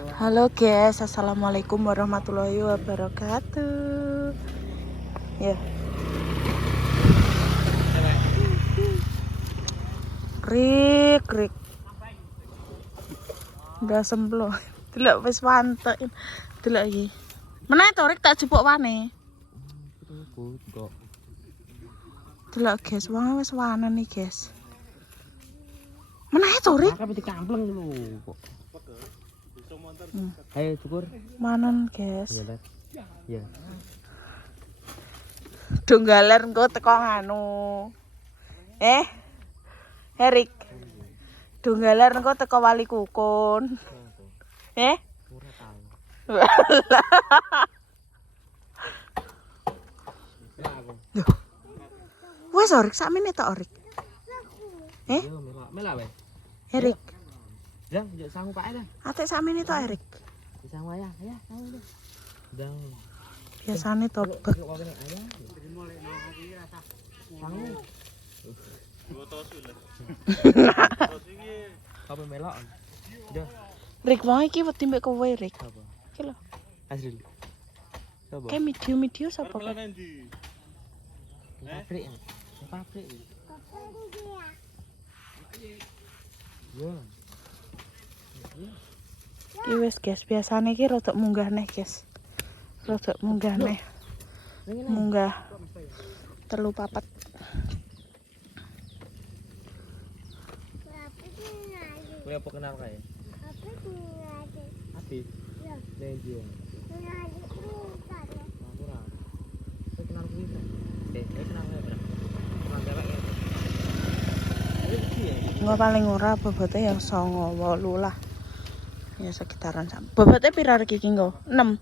Halo guys, assalamualaikum warahmatullahi wabarakatuh. Ya, Rik, udah semblo. Delok wis wantekin. Delok iki. Meneh to Rik tak jupuk wane. Delok guys, wong wis wanen nih guys. Meneh to Rik. Maka peti kampleng lho kok. Ayo syukur. Manen guys. Iya, Dad. Iya. Donggaler engko teko nganu. Erik. Donggaler engko teko Wali Kukun. Ora tahu. Wes Orik sakmene tok Orik. Yo melak wae. Erik. Dang, njok sangu kae dah. Atek sakmene tok Erik. Sangu ayah, sangu dah. Dang. Biasane tobek. Kok kene ayah. Sangu. Apa melok? Udah. Rik wong iki wedi mbek kowe Rik. Apa? Iki lho. Asli. Coba. Kayak video sapa kok? Pabrik. Pabrik. Yo. Iki wis guys, biasane iki rodok munggah neh guys. Rodok munggah neh. Munggah 3-4. Kowe apa kenal kae? Api. Ya. Nenjo. Aku ora. Kowe kenal kuwi ta? Kowe kenal kowe ora? Kenal cewek ya. Enggak paling ora bobote ya 9-8 lah. Ya sekitaran sama. Bobote pira iki engko? 6.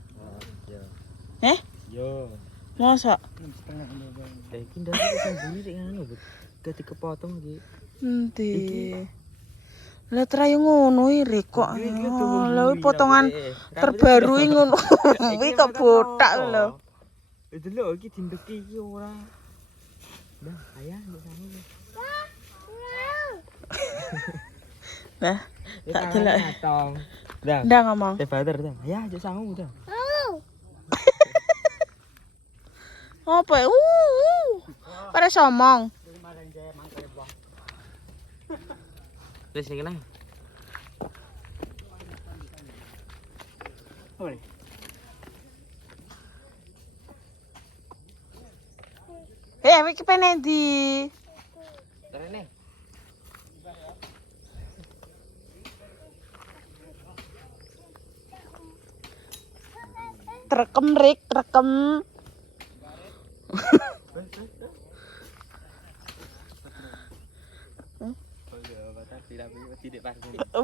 Iya. Yo. Yo. Mosok? 6,5. Iki ndak sing buri sik ngono, Bu. Dadi kepotong iki. Endi? Lah trayo ngono iki kok. Lha potongan terbaru iki ngono. Kuwi kok botak lho. Itu lho iki dindeki iki ora. Dah, ayah ndek sana. Nah, tak delok. Dah. Ndak ngomong. Tebater dah. Ayah ndek sana dah. Apa? Pada somong. Wis sing kena. Oi. Iki pengen di Terene. Rekem Rik, rekem.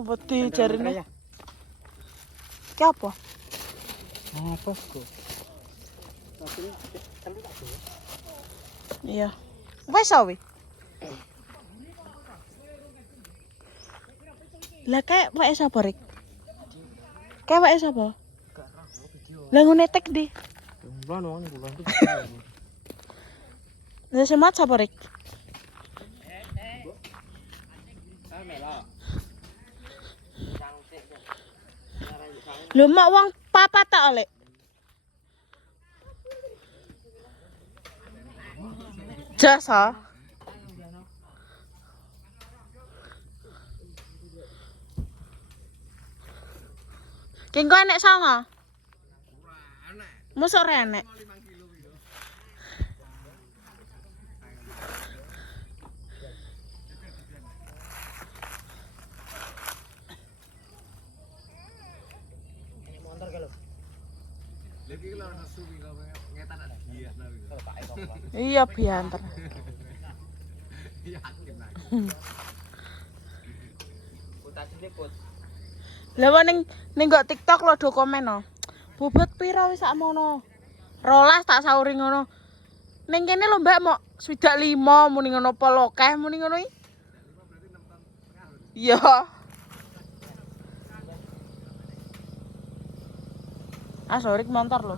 Wedi jarine. Ki apa? Apa kok? Iya. Wes awe. Lah kayak wae sapa Rik? Kayak wae sapa? Lah ngene tek di. Bulan wong bulan tuh. Lah semat sapa Rik? Lho mak wong papat tak oleh. Jasa. Kengko enek songo? Mosok ora enek. Motor ke lho. Lagi kalau nesu iki ngetan ada giat lho. Iya bianter. Yakin aku. Putasi put. Lah ning kok TikTok lo do komen no. Bobot pira wis sakmono? 12 tak sauri ngono. Ning kene lho Mbak mok 5 muni ngono apa lokeh muni ngono iki. Iya. Sorik motor lho.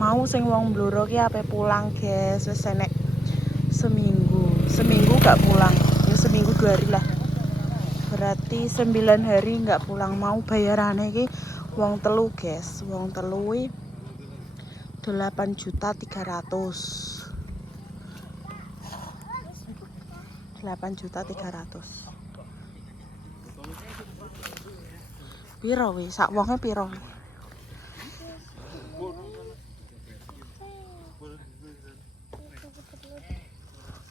Mau mau sing wong Blora ki ape pulang, guys. Wis enek seminggu gak pulang. Ya seminggu 2 hari lah. Berarti 9 hari nggak pulang. Mau bayarannya ki wong telu, guys. Wong telu 8.300.000. 8.300.000. Piro wis? Sak wonge piro?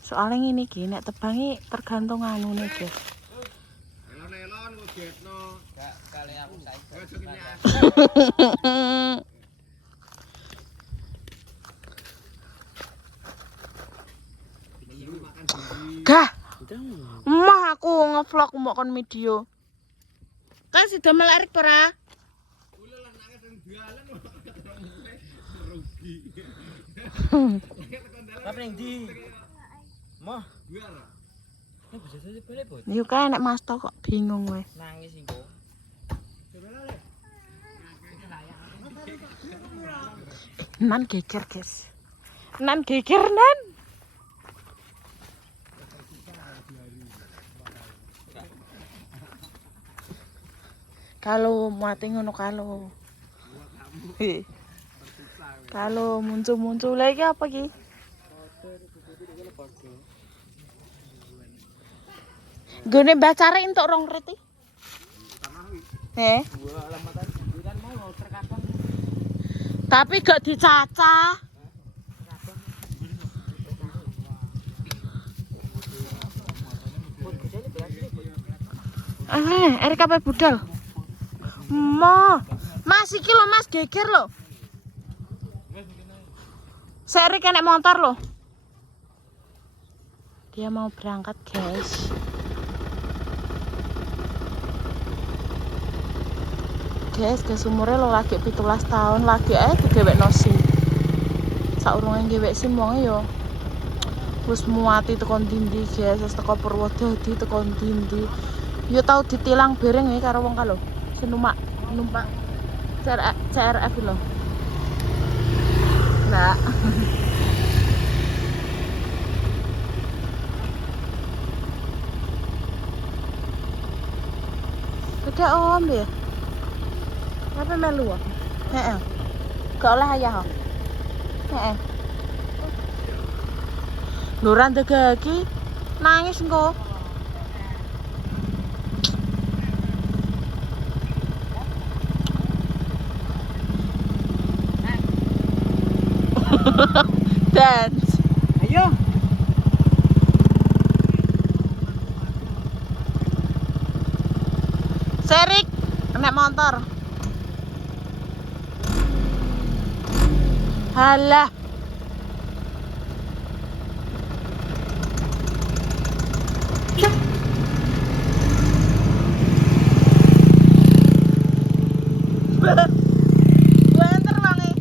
Soalnya ini ki nek tebangi tergantung anune, guys. Elon-elon kok getno. Gak kali aku saiki. Gah. Emah aku ngevlog mbok kon video. Kan sida melerik ora? Tapi ning ndi? Moh, ini bisa saja boleh, Bos. Yo kae nek Mas To kok bingung kowe. Nangis iku. Nan geger, guys. Nan geger nan. Kalau mati ngono kalau. Kalau muncul-muncul lagi apa ki? Gone bacare entuk 2 reti. Tapi gak dicacah. RKP budal. Mas iki lho Mas geger lho. Seri kena motor lho. Dia mau berangkat, guys. Guys, ke umure lo lagi 17 tahun lagi digewekno SIM. Saurunge gewek SIM wong yo wis muati tekan dindi, guys. Wis teko Purwodadi tekan dindi. Yo tau ditilang bareng ya karo wong ka lho. Sing numpak CRF lho. Nah. Ada om ya? Apa melu ah? Heeh. Gak oleh ayah. Heeh. Luran degaki nangis engko. Dance. Ayo. Serik nek motor. Halah. Banter banget.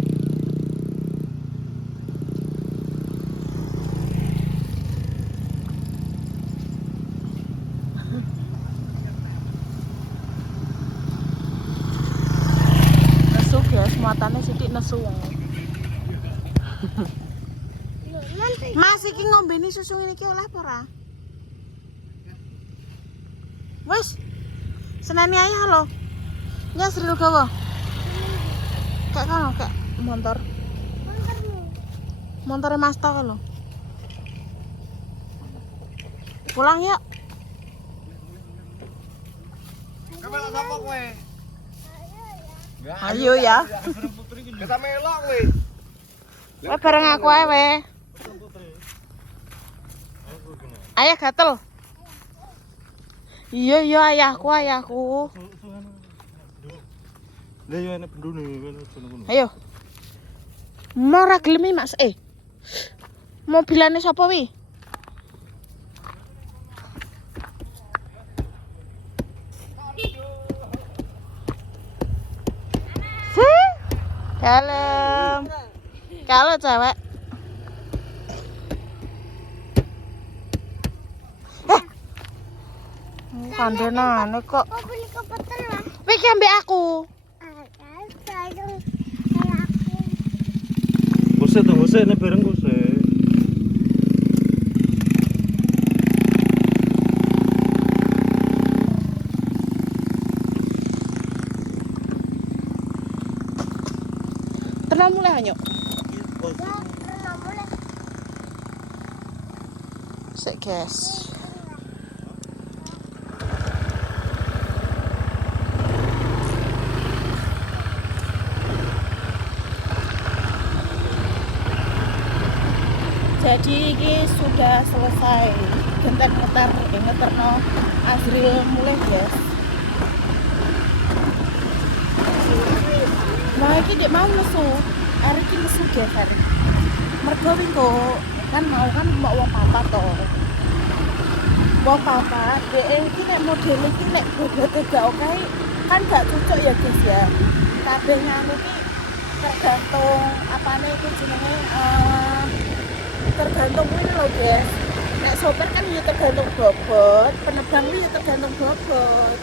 Nesu guys, muatannya sithik nesu wong. Mas iki ngombeni susu ngene iki oleh apa ora? Wes. Seneni ayah lho. Ya Sri gawa. Kayak kono, kayak motor. Montore Mas To lho. Pulang yuk. Kamela sapa kowe? Ayo ya. Kita melok kowe. Kowe bareng aku ae we. Ayah gatel. Iya iya ayahku. Lah yo enek bendune ngono. Ayo. Mau ra gelem Mas mobilane sapa wi? Kalem. Kalau cewek. Kandenane kok. Kok beli kebetulan lah. Wih ambek aku. sih, tunggu sih, ini barengku sih. Tenang mulai hanya. Sik guys. Jadi ini sudah selesai ngeterno Azril mulai guys. Nah ini dia mau lesu, hari ini lesu guys hari. Mergo wingo kan mau wong papat toh. Wong papat, dia ini nek model ini nek bobote gak oke kan gak cocok ya guys ya. Kabehnya ini tergantung apane itu jenenge tergantung ini loh guys. Nek sopir kan ya tergantung bobot, penebang ya tergantung bobot.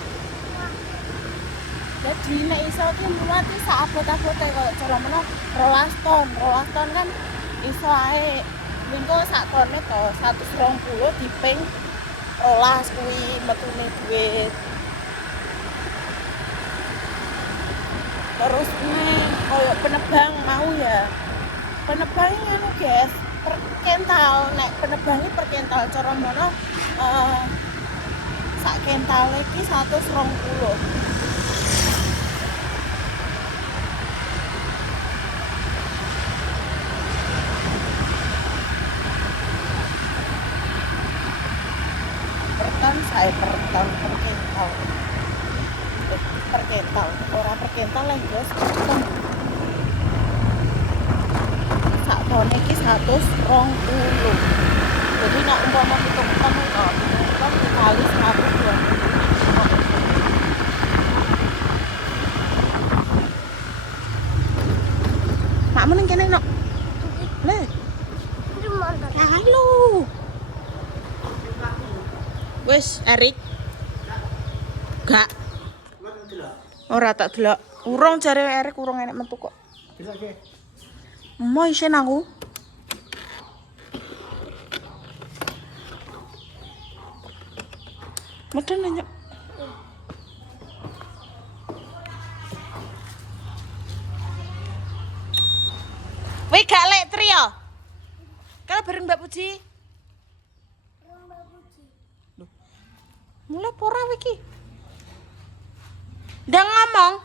Jadi nek iso ki muat ki sak abot-abote kok cara meno 12 ton kan iso ae minggu sak tone to 120 diping 12 kuwi metune duit. Terus nih koyo penebang mau ya. Penebangnya anu guys, per kental nek penebangi per kental cara mono sak kental iki 120. Saya per kental orang per kental lah guys sak ton iki 120. Jadi nek umpama hitung ton dikali 120. Mak meneng kene nok. Le. Halo. Wes, Erik. Gak. Ora tak delok. Urung jare Erik urung enek metu kok. Delok ge. Mau isen aku. Medhen nanya. Wih gak lek trio. Kalau bareng Mbak Puji. Mulai pora iki. Udah ngomong.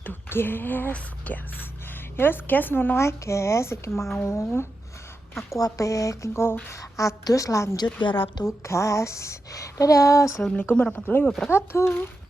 Tuh guys. Ya guys ngono ae guys iki mau. Aku ape kengko adus lanjut garap tugas. Dadah. Assalamualaikum warahmatullahi wabarakatuh.